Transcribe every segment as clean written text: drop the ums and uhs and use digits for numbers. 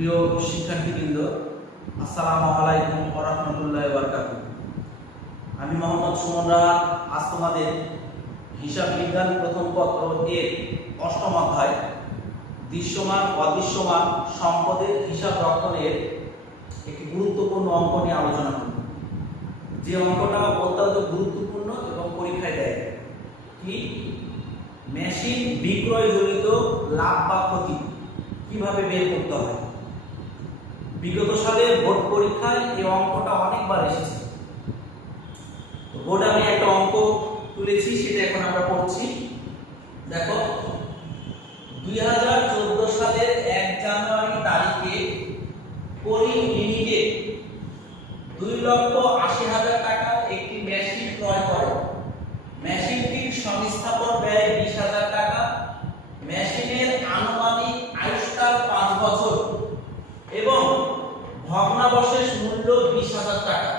প্রিয় শিক্ষার্থীবৃন্দ, আসসালামু আলাইকুম ওয়া রাহমাতুল্লাহি ওয়া বারাকাতুহু। আমি মোহাম্মদ সুমন রাহা আজ তোমাদের হিসাব বিজ্ঞান প্রথম পত্র এর অষ্টম অধ্যায় দৃশ্যমান অদৃশ্যমান সম্পদের হিসাব রক্ষণের একটি গুরুত্বপূর্ণ অঙ্ক নিয়ে আলোচনা করব। যে অঙ্কটা অত্যন্ত গুরুত্বপূর্ণ এবং পরীক্ষায় দেয়। কি? মেশিন বিক্রয়জনিত লাভ বা ক্ষতি কিভাবে বের করতে হয়। বিগত সালে বোর্ড পরীক্ষায় এই অঙ্কটা অনেকবার এসেছে। বোর্ডে আমি একটা অঙ্ক তুলেছি, সেটা এখন আমরা পড়ছি। দেখো, 2014 সালের 1 জানুয়ারি তারিখে করিম লিমিটেড 2,80,000 টাকার একটি মেশিন ক্রয় করে। মেশিনটির সংস্থাপন ব্যয় 20,000 টাকা। মেশিনের আনুমানিক আয়ুষ্কাল 5 বছর এবং ভগ্নাবশেষ মূল্য 20,000 টাকা।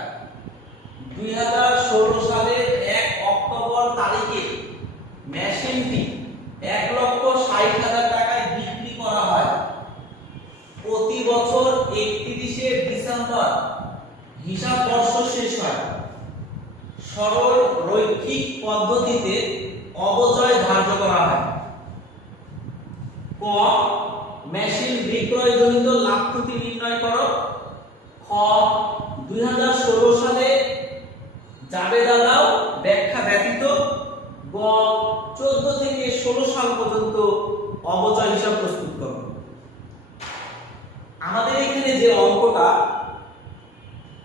2016 সালের 1 অক্টোবর তারিখে মেশিনটি 1,60,000 টাকায় বিক্রি করা হয়। প্রতি বছর 31শে ডিসেম্বর হিসাব বর্ষ শেষ হয়। সরল রৈখিক পদ্ধতিতে অবচয় ধার্য করা হয়। ক, মেশিন বিক্রয়জনিত লাভ ক্ষতি নির্ণয় করো। খ, 2016 সালে জাবেদা দাও ব্যাখ্যা ব্যতীত। গ, 14 থেকে 16 সাল পর্যন্ত অবচয় হিসাব প্রস্তুত করো। আমাদের এখানে যে অঙ্কটা,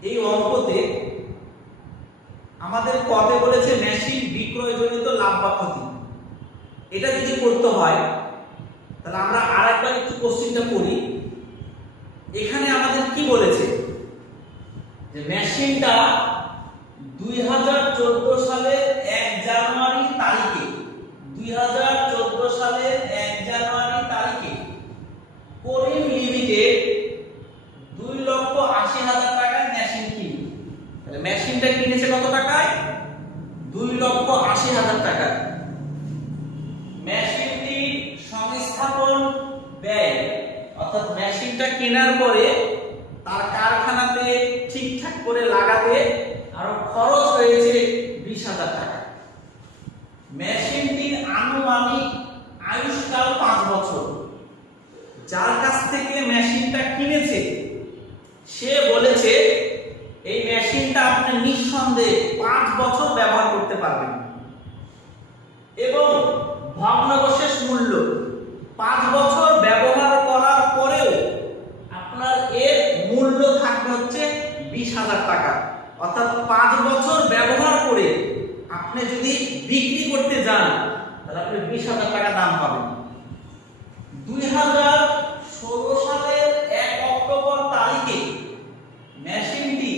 এই অঙ্কতে আমাদের কতে বলেছে মেশিন বিক্রয়জনিত লাভ বা ক্ষতি। এটা যদি করতে হয় তাহলে আমরা আরেকবার একটু কোশ্চেনটা পড়ি। এখানে আমাদের কি বলেছে যে মেশিনটা 2014 সালের 1 জানুয়ারি তারিখে 2014 সালের 1 জানুয়ারি তারিখে করিম লিমিটেড 2,80,000 টাকার মেশিন কিনে। তাহলে মেশিনটা কিনেছে কত টাকায়? 2,80,000 টাকা। মেশিনটি সংস্থাপন ব্যয়, অর্থাৎ মেশিনটা কেনার পরে তার কারখানাতে ঠিকঠাক করে লাগাতে আরো খরচ হয়েছে 20,000 টাকা। মেশিনটির আনুমানিক আয়ুষ্কাল 5 বছর। যার কাছ থেকে মেশিনটা কিনেছে সে বলেছে এই মেশিনটা আপনি নিঃসন্দেহে 5 বছর ব্যবহার করতে পারবেন এবং ভগ্নাবশেষ মূল্য 5 বছর ব্যবহার করার পরেও আপনার এর মূল্য থাকবে হচ্ছে 20,000 টাকা। অর্থাৎ 5 বছর ব্যবহার করে আপনি যদি বিক্রি করতে যান তাহলে আপনি 20,000 টাকা দাম পাবেন। 2016 সালের 1 অক্টোবর তারিখে মেশিনটি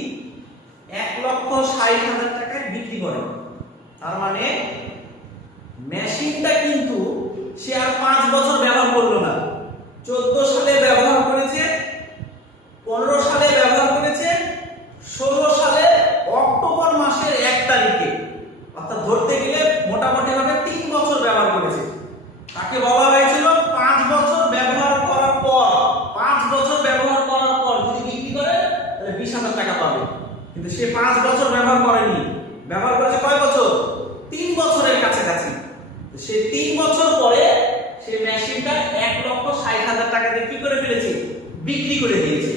1,60,000 টাকায় বিক্রি করে। তার মানে মেশিনটা কিন্তু সে আর 5 বছর ব্যবহার করলো না। 14 সালে ব্যবহার করেছে, 15 সালে ব্যবহার করেছে, 16 সালে অক্টোবর মাসের 1 তারিখে, অর্থাৎ ধরতে গেলে মোটামুটি ভাবে 3 বছর ব্যবহার করেছে। তাকে বলা হয়েছিল 5 বছর ব্যবহার করার পর, 5 বছর ব্যবহার করার পর যদি বিক্রি করে তাহলে 20,000 টাকা পাবে। কিন্তু সে 5 বছর ব্যবহার করেনি, ব্যবহার করেছে কয় বছর? 3 বছরের কাছাকাছি। সে 3 বছর পরে সে মেশিনটা 1,60,000 টাকা দিয়ে কি করে ফেলেছে? বিক্রি করে দিয়েছে।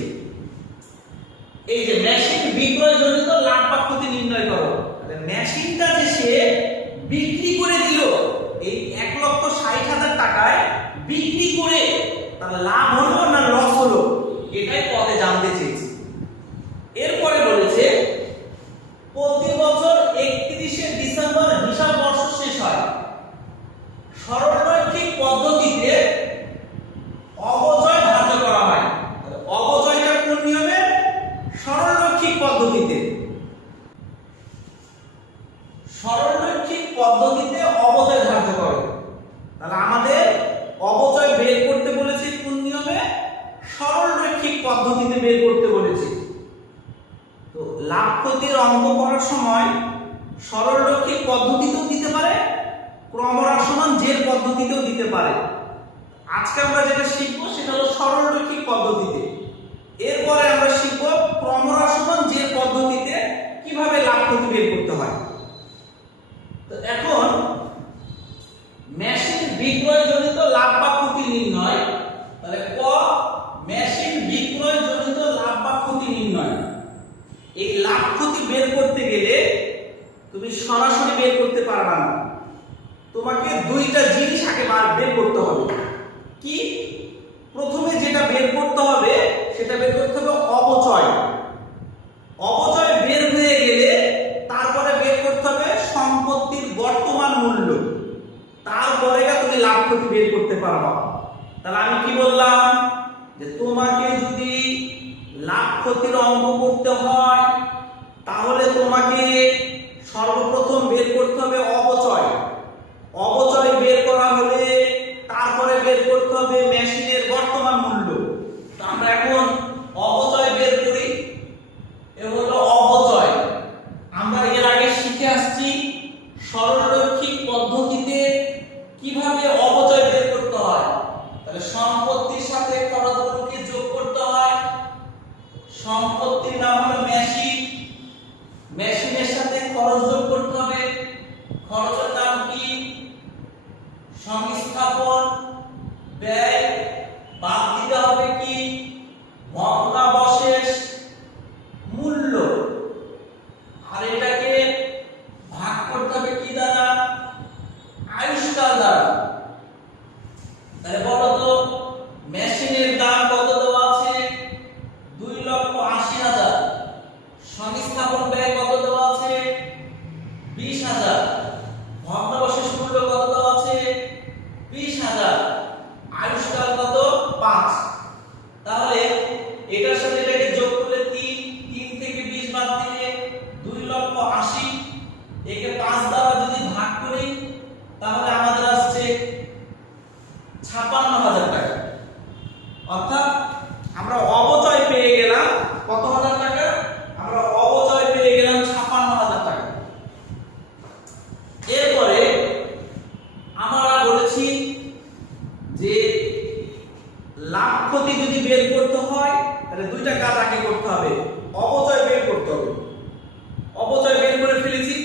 এই যে মেশিন বিক্রয়জনিত লাভ বা ক্ষতি নির্ণয় করো। তাহলে মেশিনটা যে সে বিক্রি করে দিল এই 1,60,000 টাকায় বিক্রি করে তার লাভ হলো না লস হলো, এটাই পদে জানতে চেয়েছে। এরপরে বলেছে প্রতি বছর 31শে ডিসেম্বর হিসাব বর্ষ শেষ হয়। সরলরৈখিক পদ্ধতিতে অবচয় ধার্য করা হয়। অবচয়টা কোন নিয়মে? সরলরৈখিক পদ্ধতিতে। সরলরৈখিক পদ্ধতিতে অবচয় ধার্য করে। তাহলে আমাদের অবচয় বের করতে বলেছে কোন নিয়মে? সরলরৈখিক পদ্ধতিতে বের করতে বলেছে। তো লাভ ক্ষতির অঙ্ক করার সময় সরলরৈখিক পদ্ধতিতেও দিতে পারে, ক্রমহ্রাস সমান জের পদ্ধতিতেও দিতে পারে। আজকে আমরা যেটা শিখবো সেটা হলো সরলরৈখিক পদ্ধতিতে। বের করতে হবে অপচয়। অপচয় বের হয়ে গেলে তারপরে বের করতে হবে সম্পত্তির বর্তমান মূল্য, তারপরে তুমি লাভ ক্ষতি বের করতে পারবা। তাহলে আমি কি বললাম যে তোমাকে যদি লাভ ক্ষতির অঙ্ক করতে হয় তাহলে তোমাকে সর্বপ্রথম বের করতে হবে অপচয়। অপচয় বের করা হলে তারপরে বের করতে হবে মেশিনের বর্তমান মূল্য। তো আমরা এখন অপচয় বের করি। এ হলো অপচয়। আমরা এর আগে শিখে আসছি সরলরৈখিক পদ্ধতিতে কিভাবে অপচয় বের করতে হয়। তাহলে সম্পত্তির সাথে খরচগুলোকে যোগ করতে হয়। সম্পত্তির নাম হলো মেশিন, মেশিনের সাথে খরচ যোগ করতে হবে। খরচের নাম কি? সংস্থাপন ব্যয়। বাদ দিতে হবে কি? ভগ্নাবশেষ মূল্য। আর এটাকে ভাগ করতে হবে কি দ্বারা? আয়ুষ্কাল দ্বারা। তাহলে বলো তো মেশিনের দাম কত দেওয়া আছে? 2,80,000। সংস্থাপন ব্যয় কত দেওয়া আছে? 20,000। ভগ্নাবশেষ মূল্য কত দেওয়া আছে? 20,000। আয়ুষ্কাল কত? 5। তাহলে এটার সাথে এটাকে যোগ করলে 3 থেকে 20 বাদ দিলে 2,80,000। একে 5 দ্বারা যদি ভাগ করি তাহলে আমাদের আসছে 56,000 টাকা। অর্থাৎ আমরা অপচয় পেয়ে গেলাম কত হাজার টাকা? আমরা অপচয় পেয়ে গেলাম 56,000 টাকা। এরপরে আমরা বলেছি যে লাভ ক্ষতি যদি বের করতে হয় তাহলে দুইটা কাজ আগে করতে হবে। অপচয় বের করতে হবে। অপচয় বের করে ফেলেছি,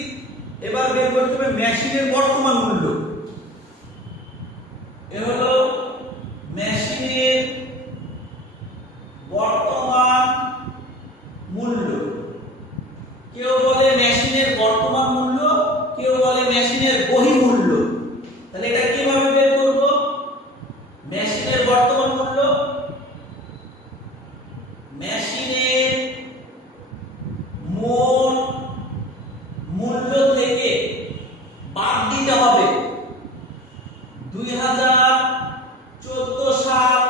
এবার বের করতে হবে মেশিনের বর্তমান মূল্য। এ হলো মেশিনের বর্তমান মূল্য। কেউ বলে মেশিনের বর্তমান মূল্য, কেউ বলে মেশিনের বহির্মূল্য। তাহলে এটা কিভাবে বের করব? মেশিনের বর্তমান মূল্য মেশিনের মোট মূল্য থেকে বাদ দিতে হবে 2014 সাল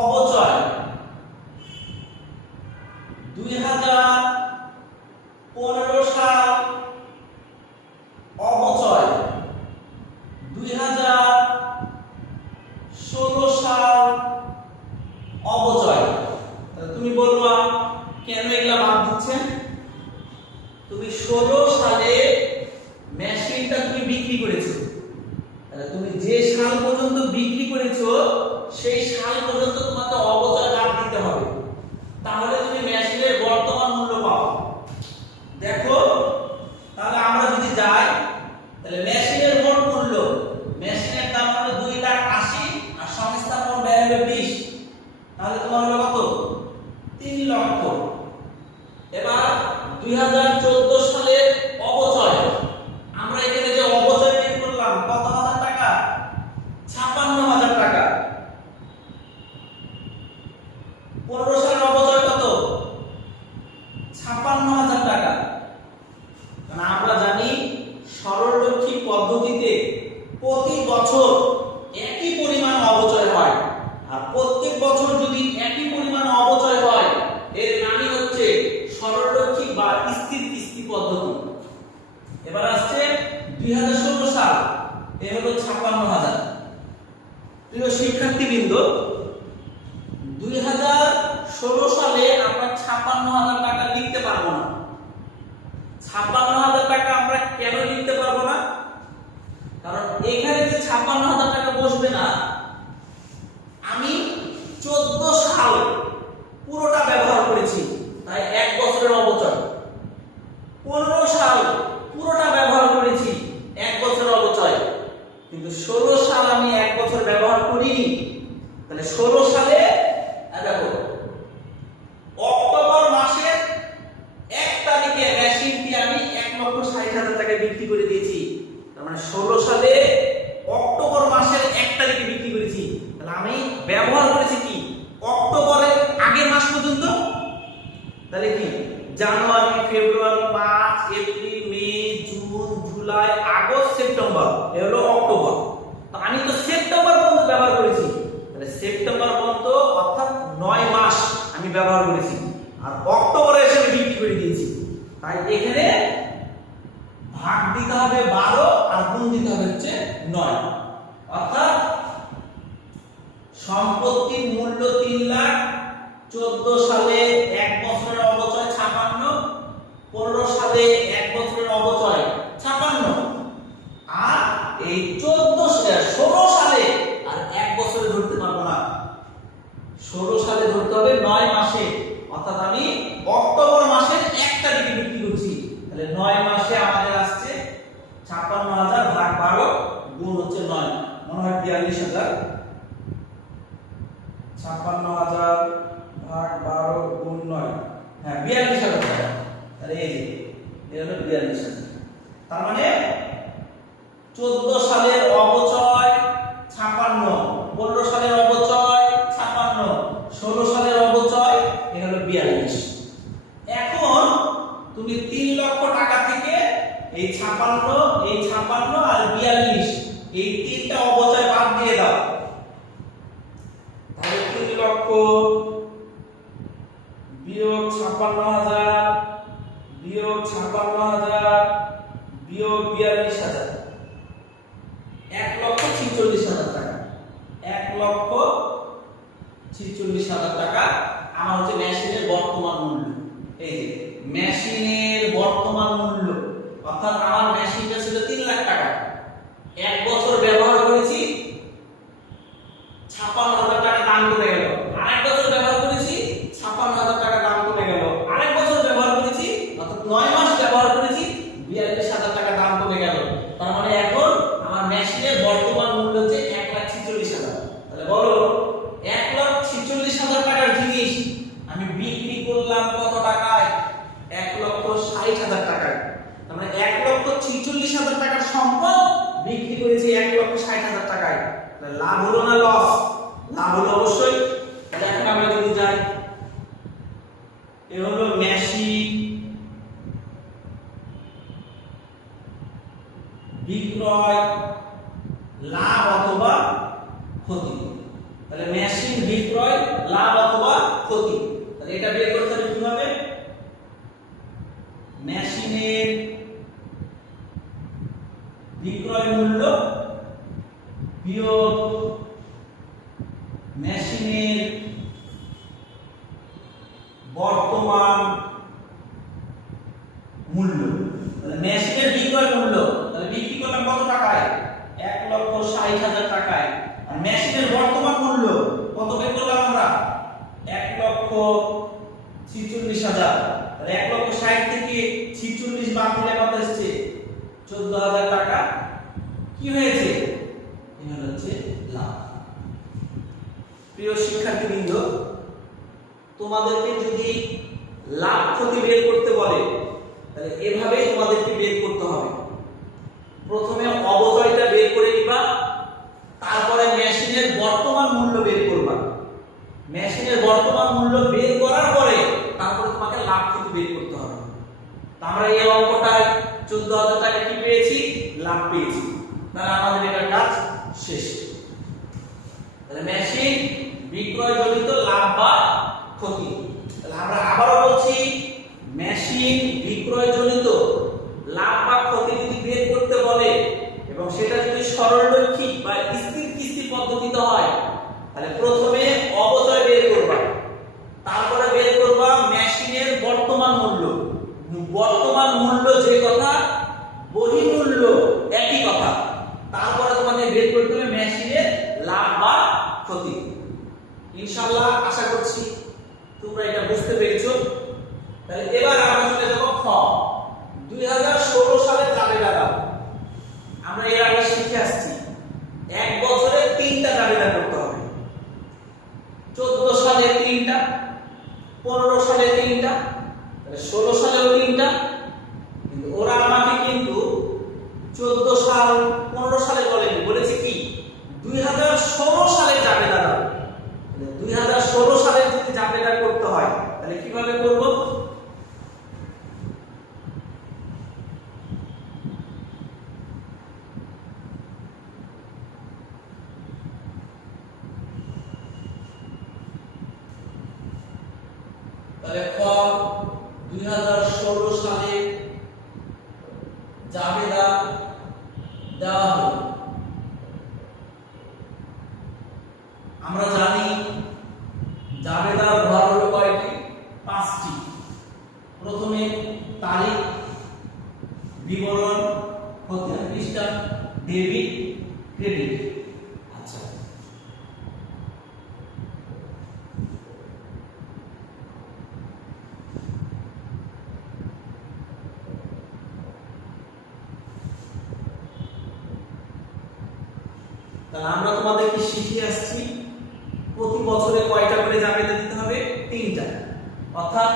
অপচয়, 2015 সাল অপচয়, 2016 সাল অপচয়। তাহলে তুমি বলবা কেন এগুলা বাদ দিচ্ছেন? তুমি 16 সালে মেশিনটা তুমি বিক্রি করেছো। তাহলে তুমি যে সাল পর্যন্ত বিক্রি করেছো সেই সাল পর্যন্ত তোমাকে অপচয় বাদ দিতে হবে, তাহলে তুমি মেশিনের বর্তমান মূল্য পাও। দেখো তাহলে আমরা যদি যাই তাহলে মেশিনের মোট মূল্য, মেশিনের দাম হলো 2,80,000 আর সংস্থাপন ব্যয় হবে 20, তাহলে তোমার হলো কত? 3 লক্ষ। এবার 2014 সালের অপচয়, আমরা এখানে যে অপচয় বের করলাম কত হাজার টাকা? 56,000 টাকা। 15 সালের অপচয় কত? 56,000 টাকা। কারণ আমরা জানি সরলরৈখিক পদ্ধতিতে প্রতি বছর একই পরিমাণ অপচয় হয়, আর প্রত্যেক বছর যদি একই পরিমাণ অপচয় হয় এর নামই হচ্ছে সরলরৈখিক বা স্থির কিস্তি পদ্ধতি। এবার আসছে 2016 সাল, এ হলো 56,000। প্রিয় শিক্ষার্থীবৃন্দ, 2016 সালে আমরা 56,000 টাকা লিখতে পারবো না। 56,000 টাকা আমরা কেন লিখতে পারবো না? কারণ এখানে যে 56,000 টাকা বসবে না, আমি 14 সাল পুরোটা ব্যবহার করেছি, তাই 1 বছরের অপচয়। 15 সাল পুরোটা ব্যবহার করেছি, 1 বছরের অপচয়। কিন্তু 16 সাল আমি 1 বছর ব্যবহার করিনি, তাহলে 16 সালে দেখো অক্টোবর মাসের 1 তারিখে মেশিনটি আমি 1,60,000 টাকায় বিক্রি করে দিয়েছি। তার মানে 16 সালে অক্টোবর মাসের 1 তারিখে বিক্রি করেছি। তাহলে আমি ব্যবহার করেছি জানুয়ারি, ফেব্রুয়ারি, মার্চ, এপ্রিল, মে, জুন, জুলাই, আগস্ট, সেপ্টেম্বর, এ হলো অক্টোবর। তো আমি তো সেপ্টেম্বর পর্যন্ত ব্যবহার করেছি, তাহলে সেপ্টেম্বর পর্যন্ত অর্থাৎ 9 মাস আমি ব্যবহার করেছি, আর অক্টোবরে এসে আমি বিক্রি করে দিয়েছি। তাই এখানে ভাগ দিতে হবে 12 আর গুণ দিতে হবে হচ্ছে 9, অর্থাৎ সম্পত্তির মূল্য 3 লাখ, 14 সালে 1 বছরের অবচয় 56, 15 সালে 1 বছরের অবচয় 56, আর এই 16 সালে আর 1 বছরে ধরতে পারবো না, 16 সালে ধরতে হবে 9 মাসে, অর্থাৎ আমি অক্টোবর মাসের 1 তারিখে বিক্রি করছি। তাহলে 9 মাসে আমাদের আসছে 56,000 ভাগ 12 গুণ হচ্ছে 9, মনে হয় 42,000। 56,000 ভাগ 12 গুণ 9, হ্যাঁ 42,000 টাকা। তাহলে এই যে এটা হলো 42,000। তার মানে 14 সালের অবচয় 56, 15 সালের অবচয় 56, 16 সালের অবচয় এটা হলো 42। এখন তুমি 3 লক্ষ টাকা থেকে এই 56 আর 42 এই তিনটা অবচয় বাদ দিয়ে দাও। তাহলে 3 লক্ষ বিয়োগ 56,000 বিয়োগ 56,000 বিয়োগ 42,000, 1,46,000 টাকা। 1,46,000 টাকা আমার হচ্ছে মেশিনের বর্তমান মূল্য। এই যে মেশিনের বর্তমান মূল্য, অর্থাৎ আমার মেশিনটা ছিল 3 লাখ টাকা, 1 বছর ব্যবহার করেছি, 56,000 টাকা দাম কমে গেল। আরেক বছর ব্যবহার করেছি, 56,000 টাকা দাম কমে গেল। আরেক বছর ব্যবহার করেছি, অর্থাৎ 9 মাস ব্যবহার করেছি, 42,000 টাকা দাম কমে গেল। তার মানে এখন আমার মেশিনের বর্তমান মূল্য হচ্ছে 1,46,000। তাহলে বলো 1,46,000 টাকার জিনিস আমি বিক্রি করলাম কত টাকায়? 1,60,000 টাকায়। তার মানে 1,46,000 টাকার সম্পদ বিক্রি করেছি 1,60,000 টাকায়। তাহলে লাভ হলো না লস? লাভ হলো অবশ্যই। এখন আমরা যদি যাই, এ হলো মেশিন বিক্রয় লাভ অথবা ক্ষতি। তাহলে মেশিন বিক্রয় লাভ অথবা ক্ষতি, তাহলে এটা বের করতে হবে কিভাবে? মেশিনের বিক্রয় মূল্য বিয়োগ মেশিনের বর্তমান মূল্য। তাহলে মেশিনের বিক্রয় মূল্য, তাহলে বিক্রি করলাম কত টাকায়? 1,60,000 টাকায়। আর মেশিনের বর্তমান মূল্য কত বের করলাম আমরা? 1,46,000। তাহলে 1,60,000 থেকে 46 বাদ দিলে কত আসছে? 14,000 টাকা। কি হয়েছে? এটা হচ্ছে লাভ। প্রিয় শিক্ষার্থীবৃন্দ, তোমাদেরকে যদি লাভ ক্ষতি বের করতে বলে তাহলে এভাবেই তোমাদেরকে বের করতে হবে। প্রথমে অবচয়টা বের করে নিবা, তারপরে মেশিনের বর্তমান মূল্য বের করবা। মেশিনের বর্তমান মূল্য বের করার পরে তারপরে তোমাকে লাভ ক্ষতি বের করতে হবে। আমরা এই অঙ্কটায় 14,000 টাকা কি পেয়েছি? লাভ পেয়েছি। তাহলে আমাদের এটা কাজ শেষ। তাহলে মেশিন বিক্রয়জনিত লাভ বা ক্ষতি। তাহলে আমরা আবারো বলছি, মেশিন বিক্রয়জনিত লাভ বা ক্ষতি যদি বের করতে বলে এবং সেটা যদি সরলরৈখিক বা স্থির কিস্তি পদ্ধতিতে হয়, তাহলে প্রথমে অবচয় বের করবা, তারপরে বের করবা মেশিনের বর্তমান মূল্য। বর্তমান মূল্য যে কথা, বহির্মূল্য একই কথা। তারপরে তোমাকে বের করতে হবে মেশিনের লাভ বা ক্ষতি। ইনশাআল্লাহ আশা করছি তোমরা এটা বুঝতে পেরেছো। তাহলে এবার আমরা চলে যাব খ। 2016 সালে জাবেদা দাও। আমরা এর আগে শিখে আসছি 1 বছরে 3টা জাবেদা করতে হবে। 14 সালে 3টা, 15 সালে 3টা, তাহলে 16 সালেও 3টা। কিন্তু ওরা আমাকে কিন্তু 14 সাল 15 সালে বলেনি, বলেছে কি 2016 সালে জাবেদা দাও। 2016 সালে যদি জাবেদা করতে হয় তাহলে কিভাবে করব? তাহলে খ 2016 সালে জাবেদা দেওয়া হলো। আমরা জানি জাবেদার ঘর হলো কয়টি? 5টি। প্রথমে তারিখ, বিবরণ, খতিয়ান পৃষ্ঠা, ডেবিট, ক্রেডিট। আচ্ছা, তাহলে আমরা তোমাদেরকে শিখিয়ে আসছি প্রতি বছরে কয়টা করে জাবেদা দিতে হবে? 3টা। অর্থাৎ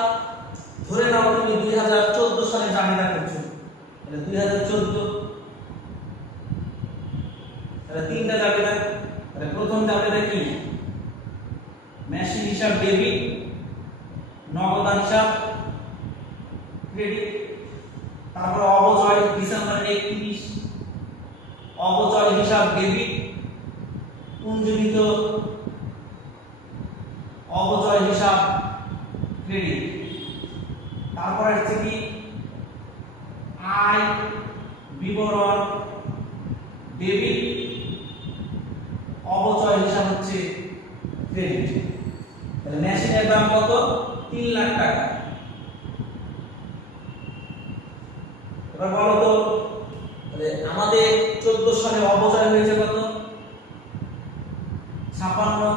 ধরে নাও তুমি 2014 সালে জাবেদা করছো, তাহলে 2014, তাহলে 3টা জাবেদা। তাহলে প্রথম জাবেদা কি? মেশিন হিসাব ডেবিট, নগদান হিসাব ক্রেডিট। তারপর অবচয় ডিসেম্বর 31, অবচয় হিসাব ডেবিট, পুঞ্জীভূত অবচয় হিসাব ক্রেডিট। তারপর হচ্ছে কি? আয় বিবরণ ডেবিট, অবচয় হিসাব হচ্ছে ক্রেডিট। তাহলে মেশিনের দাম কত? 3 লাখ টাকা। এবার বলো তো, তাহলে আমাদের 14 সালে অবচয় হয়েছে কত? 56,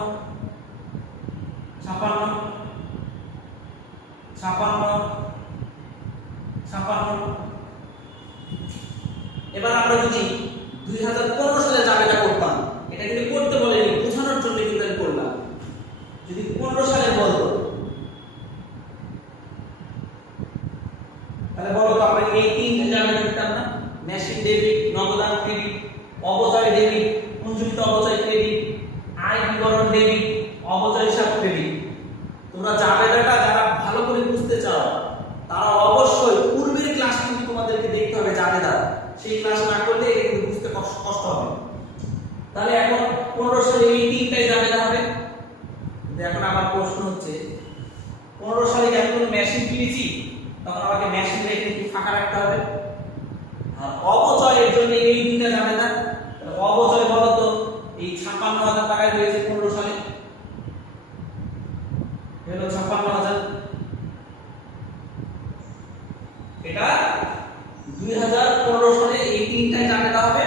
56, 56, 56। এবার আমরা যদি 2015 সালে জাবেদা করতাম, এটা কিন্তু করতে বলেনি, বোঝানোর জন্য কিন্তু আমি করলাম। যদি 15 সালে বলতো, তাহলে বলো তো আমরা এই 3টা জাবেদা দিতাম না? মেশিন ডেবিট, নগদান ক্রেডিট, অবচয় ডেবিট, পুঞ্জীভূত অবচয় ক্রেডিট, আয় বিবরণ ডেবিট, অবচয় হিসাব ক্রেডিট। তোমরা জাবেদাটা যারা ভালো করে বুঝতে চাও তারা অবশ্যই পূর্বের ক্লাস কিন্তু তোমাদেরকে দেখতে হবে জাবেদা। সেই ক্লাস না করলে এটা কিন্তু বুঝতে কষ্ট হবে। তাহলে এখন 15 সালে এই 3টাই জাবেদা হবে। কিন্তু এখন আমার প্রশ্ন হচ্ছে, 15 সালে যখন মেশিন কিনেছি তখন আমাকে মেশিন রেখে কি ফাঁকা রাখতে হবে? আর অবচয়ের জন্য এই 3টা জাবেদা। অবচয় বলো তো, এই 56,000 টাকায় হয়েছে 15 সালে, হলো 56,000। এটা 2015 সালে এই 3টাই জাবেদা হবে।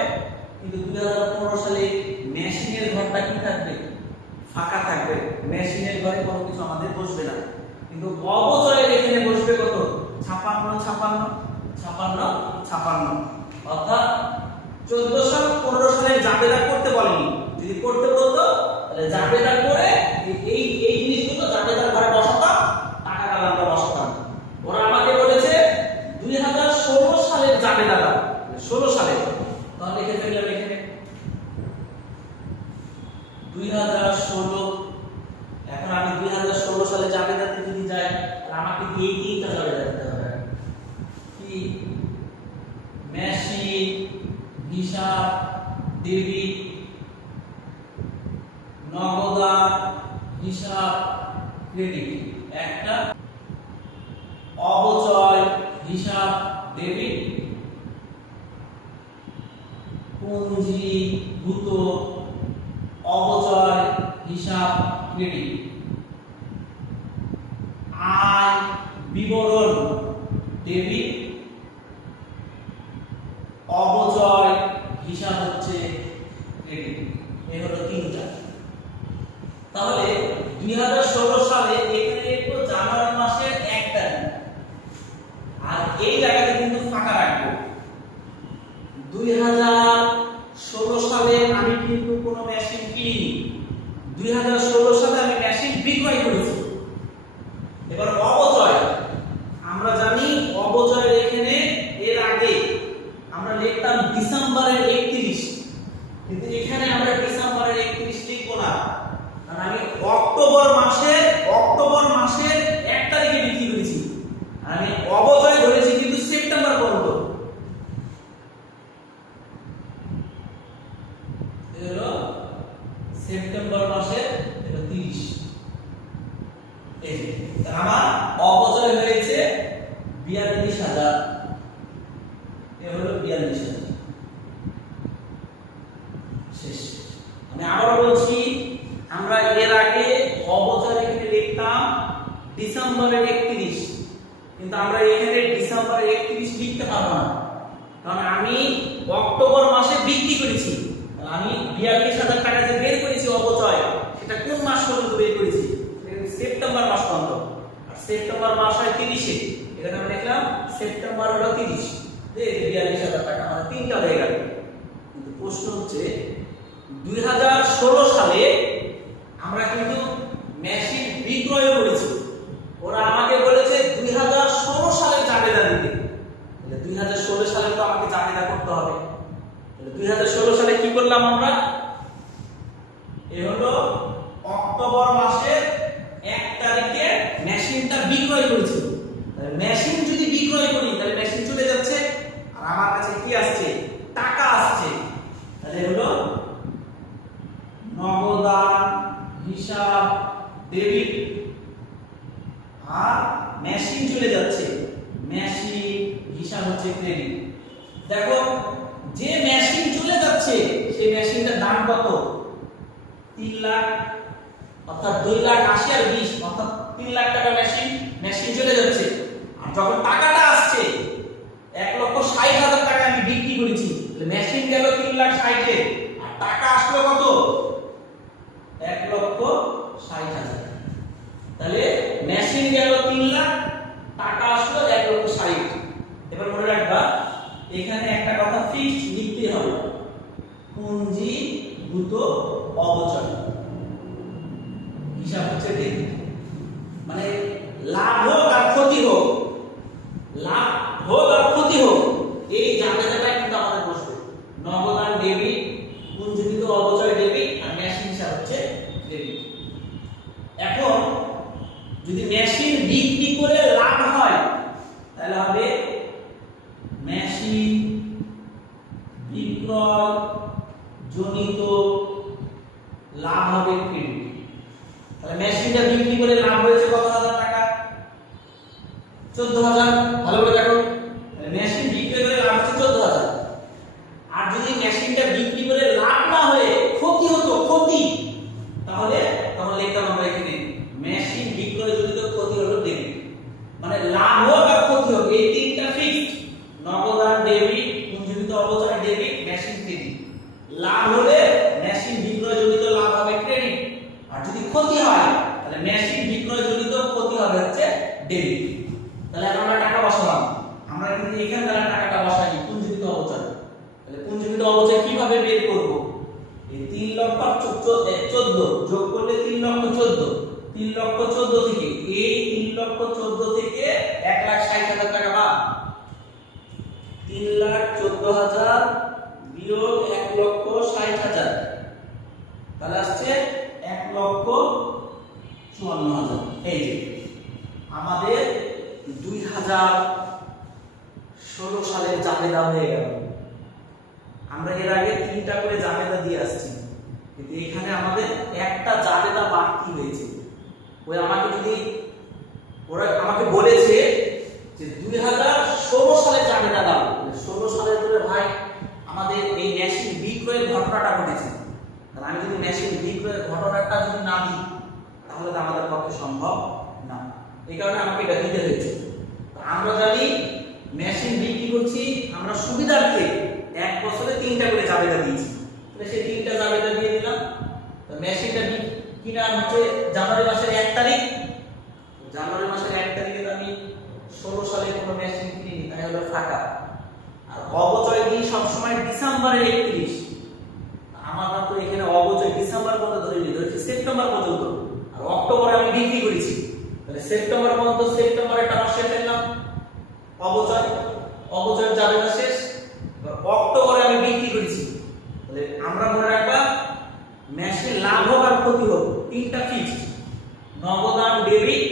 কিন্তু 2015 সালে মেশিনের ঘরটা কি থাকবে? ফাঁকা থাকবে। মেশিনের ঘরে কোনো কিছু আমাদের বসবে না। কিন্তু অবচয়ের এখানে বসবে কত? 56, 56, 56, 56। অর্থাৎ 14 সাল 15 সালে জাবেদা করতে বলেনি। যদি করতে বলতো তাহলে জাবেদা করে এই এই জিনিসগুলো জাবেদার ঘরে বসাতাম, টাকাটা আমরা বসাতাম। ওরা আমাকে বলেছে 2016 সালের জাবেদা দাও, 16 সালে। তাহলে লিখে ফেললাম এখানে 2016। এখন আমি 2016 সালে জাবেদাতে যদি যাই তাহলে আমাকে এই 3টা জাবেদা দিতে হবে। কি? মেশিন হিসাব ডেবিট, নগদান হিসাব ক্রেডিট একটা, অবচয় হিসাব ডেবিট, পুঞ্জীভূত অবচয় হিসাব ক্রেডিট, আয় বিবরণ ডেবিট, অবচয় হিসাব হচ্ছে ক্রেডিট। এই হলো 3টা। তাহলে 2016 সালে এখানে একটু জানুয়ারি মাসের 1 তারিখ, আর এই জায়গাতে কিন্তু ফাঁকা রাখবো। 2016 সালে আমি কিন্তু কোনো মেশিন কিনিনি, 2016 সালে আমি মেশিন বিক্রয় করেছি। এবার অবচয়, আমরা জানি অবচয়ের এখানে এর আগে আমরা লিখতাম ডিসেম্বরের 31, কিন্তু এখানে আমরা ডিসেম্বরের 31 লিখবো না, কারণ আমি অক্টোবর মাসের 1 তারিখে বিক্রি করেছি। আমি অবচয় ধরেছি কিন্তু সেপ্টেম্বর পর্যন্ত। সেপ্টেম্বর মাসের 30। এই যে আমার অপচয় হয়েছে ৪২,০০০, এ হলো ৪২,০০০ শেষ। আমি আবার বলছি, আমরা এর আগে অপচয় এখানে লিখতাম ডিসেম্বরের ৩১, কিন্তু আমরা এখানে ডিসেম্বরের ৩১ লিখতে পারবো না, কারণ আমি অক্টোবর মাসে বিক্রি করেছি। আমি ৪২,০০০ টাকা যে বের করেছি অপচয়, সেটা কোন মাস পর্যন্ত বের করেছি? সেপ্টেম্বর মাস পর্যন্ত। আর সেপ্টেম্বর মাস হয় ৩০-এ, এখানে আমরা লিখলাম সেপ্টেম্বর হলো ৩০, যে ৪২,০০০ টাকা মানে তিনটা হয়ে গেল। কিন্তু প্রশ্ন হচ্ছে ২০১৬ সালে আমরা কিন্তু মেশিন বিক্রয় করেছি। ওরা আমাকে বলেছে ২০১৬ সালে জাবেদা দিতে। তাহলে ২০১৬ সালে তো আমাকে জাবেদা করতে হবে। তাহলে ২০১৬ সালে কি করলাম আমরা? এ হলো অক্টোবর মাসের ১ তারিখে মেশিনটা বিক্রয় করেছি। তাহলে মেশিন যদি বিক্রয় করি তাহলে মেশিন চলে যাচ্ছে, আর আমার কাছে কি আসছে? টাকা আসছে। তাহলে হলো নগদান হিসাব ডেবিট, আর মেশিন চলে যাচ্ছে, মেশিন হিসাব হচ্ছে ক্রেডিট। দেখো, যে মেশিন চলে যাচ্ছে সেই মেশিনটার দাম কত? ৩ লাখ, অর্থাৎ 2,80,000 আর 20, অর্থাৎ 3 লাখ টাকা মেশিন চলে যাচ্ছে। আর যখন টাকাটা আসছে 1,60,000 টাকা আমি বিক্রি করেছি, তাহলে মেশিন গেল 3,60,000 এ, আর টাকা আসলো কত? 1,60,000। তাহলে মেশিন গেল 3 লাখ, টাকা আসলো 1,60,000। এবার মনে রাখবা, এখানে একটা কথা ফিক্সড লিখতে হবে, পুঞ্জীভূত অপচয় হিসাব হচ্ছে ডেবিট। মানে লাভ হোক আর ক্ষতি হোক, লাভ হোক আর ক্ষতি হোক, এই জাবেদাটা কিন্তু আমাদের বসবে। নগদান ডেবিট, পুঞ্জীভূত অপচয় ডেবিট, আর মেশিন হিসাব হচ্ছে ক্রেডিট। এখন যদি মেশিন বিক্রি করে লাভ হয় তাহলে হবে মেশিন বিক্রয় জনিত লাভ হবে ক্রেডিট। তাহলে মেশিনটা বিক্রি করে লাভ হয়েছে কত হাজার টাকা? 14,000। ভালো করে দেখো, মেশিন বিক্রি করে লাভ হচ্ছে 14,000। আর যদি মেশিনটা বিক্রি করে লাভ না হয়ে ক্ষতি হতো, ক্ষতি, তাহলে লিখতাম আমরা এখানে মেশিন বিক্রয় জনিত ক্ষতি হলো ডেবিট। মানে লাভ হোক আর ক্ষতি হোক, এই তিনটা ফিক্সড, নগদান ডেবিট, পুঞ্জীভূত অপচয় ডেবিট, মেশিন ক্রেডিট। লাভ হলে মেশিন বিক্রয় জনিত লাভ হবে ক্রেডিট, আর যদি ক্ষতি হয় তাহলে মেশিন বিক্রয় জনিত ক্ষতি হবে হচ্ছে ডেবিট। তাহলে আমরা টাকা বসালাম, আমরা কিন্তু এখান দ্বারা টাকাটা বসাই পুঞ্জীভূত অপচয়। তাহলে পুঞ্জীভূত অপচয় কিভাবে বের করব? এই 3,14,000 যোগ করলে 3,14,000, 3,14,000 থেকে এই 3,14,000 থেকে 1,60,000 টাকা বাদ, 3,14,000 বিয়োগ 1,60,000, তাহলে আসছে 1,54,000। এই যে আমাদের 2016 সালের জাবেদা হয়ে গেল। আমরা এর আগে 3টা করে জাবেদা দিয়ে আসছি, কিন্তু এখানে আমাদের একটা জাবেদা বাকি হয়েছে। ওরা আমাকে বলেছে যে 2016 সালে জাবেদা দাও। 16 সালের পরে ভাই আমাদের এই মেশিন বিক্রয়ের ঘটনাটা ঘটেছে, আর আমি যদি মেশিন বিক্রয়ের ঘটনাটা যদি না দিই তাহলে তো আমাদের পক্ষে সম্ভব না। এই কারণে আমাকে এটা দিতে হয়েছে। আমরা জানি মেশিন বিক্রি করছি, আমরা সুবিধার্থে 1 বছরে 3টা করে জাবেদা দিয়েছি, তাহলে সেই 3টা জাবেদা দিয়ে দিলাম। তো মেশিনটা কিনা হচ্ছে জানুয়ারি মাসের 1 তারিখ। জানুয়ারি মাসের 1 তারিখে তো আমি 16 সালে কোনো মেশিন কিনিনি, তাই হলো ফাঁকা। আর অবচয় দিই সবসময় ডিসেম্বরের 31। আমরা তো এখানে অবচয় ডিসেম্বর পর্যন্ত ধরেছি সেপ্টেম্বর পর্যন্ত, আর অক্টোবরে আমি বিক্রি করেছি, তাহলে সেপ্টেম্বর পর্যন্ত সেপ্টেম্বরে টাকা শেষ ফেললাম, অবচয়ের জাবেদা শেষ। অক্টোবরে আমি বিক্রি করেছি, তাহলে আমরা মনে রাখবা মেশিন লাভ হোক আর ক্ষতি হোক 3টা ফিক্সড, নগদান ডেবিট,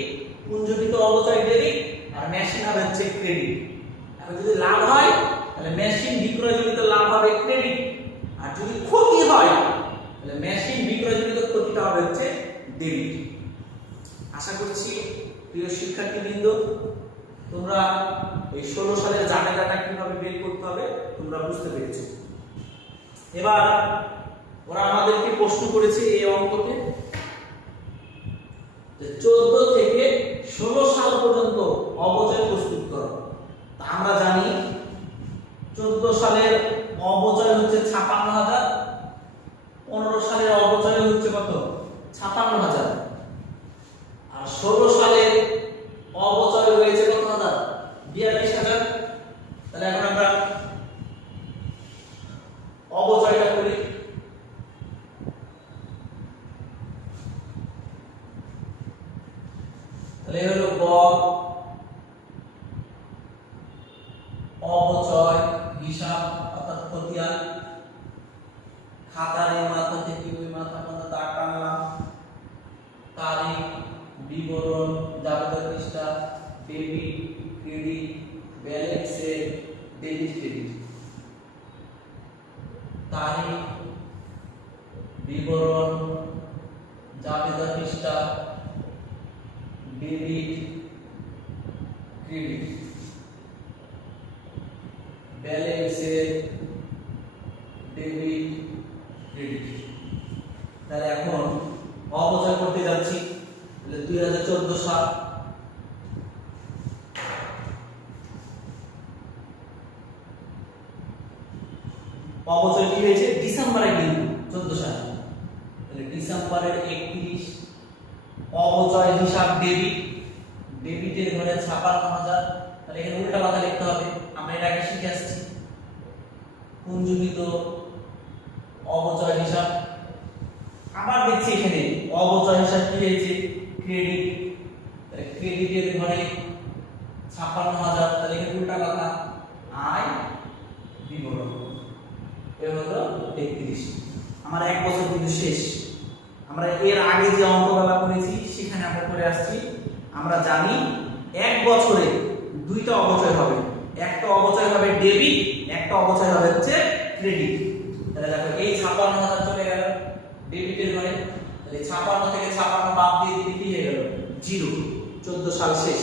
পুঞ্জীভূত অপচয় ডেবিট, আর মেশিন হবে হচ্ছে ক্রেডিট। এখন যদি লাভ হয় তাহলে মেশিন বিক্রয়জনিত লাভ হবে ক্রেডিট, আর যদি ক্ষতি হয় তাহলে মেশিন বিক্রয়জনিত ক্ষতিটা হবে হচ্ছে ডেবিট। আশা করছি প্রিয় শিক্ষার্থীবৃন্দ তোমরা এই 16 সালের জাবেদাটা কিভাবে বের করতে হবে তোমরা বুঝতে পেরেছো। এবার ওরা আমাদেরকে প্রশ্ন করেছে এই অঙ্কতে যে 14 থেকে 16 সাল পর্যন্ত অবচয় প্রস্তুত করো। তা আমরা জানি 14 সালের অবচয় হচ্ছে 56,000, 15 সালের অবচয় হচ্ছে কত 56,000, আর 16 সালের অবচয় হয়েছে কত হাজার 42,000। তাহলে এখন আমরা অবচয়টা করি। তাহলে হলো গ অবচয় হিসাব অর্থাৎ খতিয়ান, খাতার এই মাথা থেকে ওই মাথা পর্যন্ত দাগ টানলাম, তারিখ বিবরণ জাবেদা পৃষ্ঠা ডেবিট ক্রেডিট ব্যালেন্সে ডেবিট ক্রেডিট, তারিখ বিবরণ জাবেদা পৃষ্ঠা ডেবিট ক্রেডিট ব্যালেন্সে ডেবিট ক্রেডিট। তাহলে এখন অবচয় করতে যাচ্ছি। তাহলে 2014 সাল অবচয় কি হয়েছে ডিসেম্বরে কিন্তু 14 সাল। তাহলে ডিসেম্বরের 31 অবচয় হিসাব ডেবিট, ডেবিটের ঘরে 56,000। তাহলে এখানে উল্টা পাতা লিখতে হবে, আমরা এর আগে শিখে আসছি। পুঞ্জীকৃত অবচয় হিসাব, আবার দেখছি এখানে অবচয় হিসাব কি হয়েছে ক্রেডিট, তাহলে ক্রেডিটের ঘরে 56,000। তাহলে এখানে উল্টা কথা আয় বিবরণ, এ হলো 31। আমার এক বছর কিন্তু শেষ। আমরা এর আগে যে অঙ্কগুলো করেছি সেখানে আমরা করে আসছি। আমরা জানি এক বছরে দুইটা অবচয় হবে, একটা অবচয় হবে ডেবিট, একটা অবচয় হবে হচ্ছে ক্রেডিট। তাহলে দেখো এই 56,000 চলে গেল ডেবিটের ঘরে, তাহলে 56 থেকে 56 বাদ দিয়ে দিলে কি হয়ে গেল 0। 14 সাল শেষ।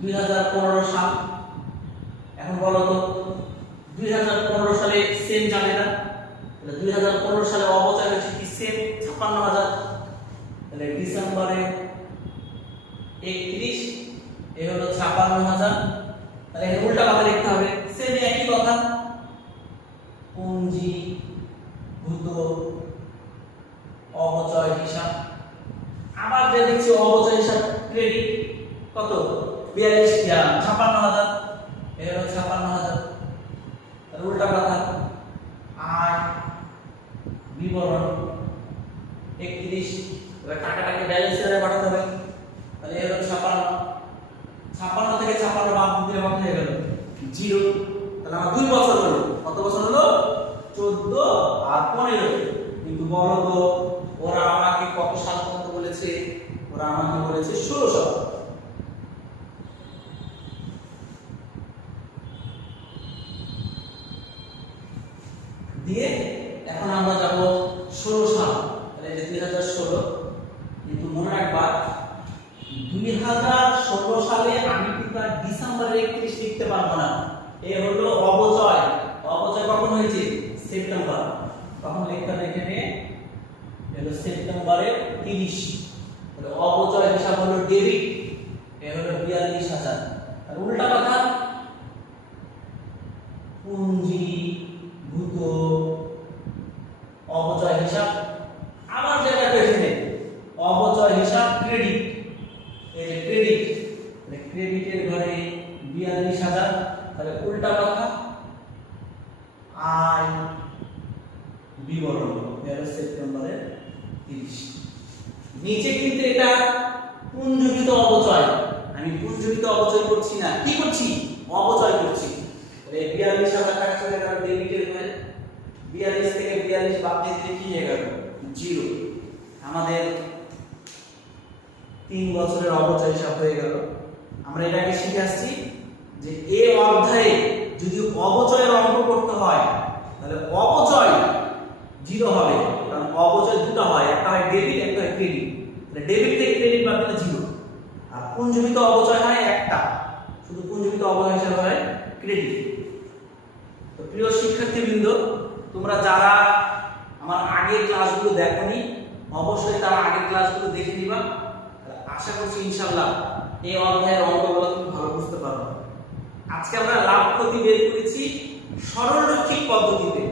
2015 সাল, এখন বলো তো 2015 সালে সেম যাবে না? তাহলে 2015 সালে অবচয় হচ্ছে কি সেম 56,000। তাহলে ডিসেম্বরে 31 এ হলো 56,000। তাহলে এর উল্টা কথা লিখতে হবে, সেম একই কথা, পুঞ্জীভূত অবচয় হিসাব। আবার যে দেখছি অবচয় হিসাব ক্রেডিট কত 56,000, এ হলো 56,000। তাহলে উল্টা কথা আয় বিবরণ 31, এবার টাকাটাকে ব্যালেন্সে পাঠাতে হবে। তাহলে এর হলো 56 থেকে 56 বাদ দিলে কত হয়ে গেল 0। তাহলে আমার 2 বছর হলো, কত বছর হলো 14 আর 15। কিন্তু বলো তো ওরা আমাকে কত সাল পর্যন্ত বলেছে? ওরা আমাকে বলেছে 16 সাল। দিয়ে এখন আমরা যাব 16 সাল। তাহলে যে 2016, কিন্তু মনে রাখবা 2016 সালে আমি কিন্তু ডিসেম্বরের 31 লিখতে পারবো না। এ হলো অবচয়, অবচয় কখন হয়েছে সেপ্টেম্বর, তখন লিখতে হবে এখানে হলো সেপ্টেম্বরের 30। তাহলে অবচয় হিসাব হলো ডেবিট, এ হলো 42,000। আর উল্টা কথা পুঞ্জীভূত অবচয় হিসাব, আবার যেটা এখানে অবচয় হিসাব ক্রেডিট, এই যে ক্রেডিট, তাহলে ক্রেডিটের ঘরে 42,000। তাহলে উল্টা কথা আয় বিবরণ, এর সেপ্টেম্বরের 30। নিচে কিন্তু এটা পুঞ্জীভূত অবচয়, আমি পুঞ্জীভূত অবচয় করছি না, কি করছি অবচয় করছি। তাহলে 42,000 টাকা চলে গেল ডেবিটের ঘরে, 42 থেকে 42 বাদ দিয়ে দিলে কি হয়ে গেল 0। আমাদের 3 বছরের অবচয় হিসাব হয়ে গেল। আমরা এটাকে শিখে আসছি যে এই অধ্যায়ে যদি অবচয়ের অঙ্ক করতে হয় তাহলে অবচয় 0 হবে, কারণ অবচয় দুটো হয়, একটা হয় ডেবিট একটা হয় ক্রেডিট। ডেবিট থেকে ক্রেডিট বাদ দিলে 0। আর পুঞ্জীবিত অপচয় হয় একটা, শুধু পুঞ্জীবিত অপচয় হিসাবে হয় ক্রেডিট। তো প্রিয় শিক্ষার্থীবৃন্দ, তোমরা যারা আমার আগের ক্লাসগুলো দেখোনি অবশ্যই তারা আগের ক্লাসগুলো দেখে নিবা। আশা করছি ইনশাআল্লাহ এই অধ্যায়ের অঙ্কগুলো তুমি ভালো বুঝতে পারবে। আজকে আমরা লাভ ক্ষতি বের করেছি সরলরৈখিক পদ্ধতিতে।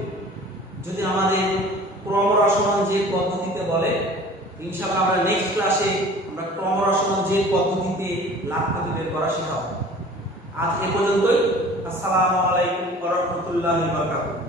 যদি আমাদের ক্রমরসমান যে পদ্ধতিতে বলে, ইনশাআল্লাহ আমরা নেক্সট ক্লাসে আমরা ক্রমরসমান যে পদ্ধতিতে লাভ ক্ষতি বের করা শেখাবো। আজ এ পর্যন্তই। আসসালামু আলাইকুম ওয়া রাহমাতুল্লাহি ওয়া বারাকাতুহু।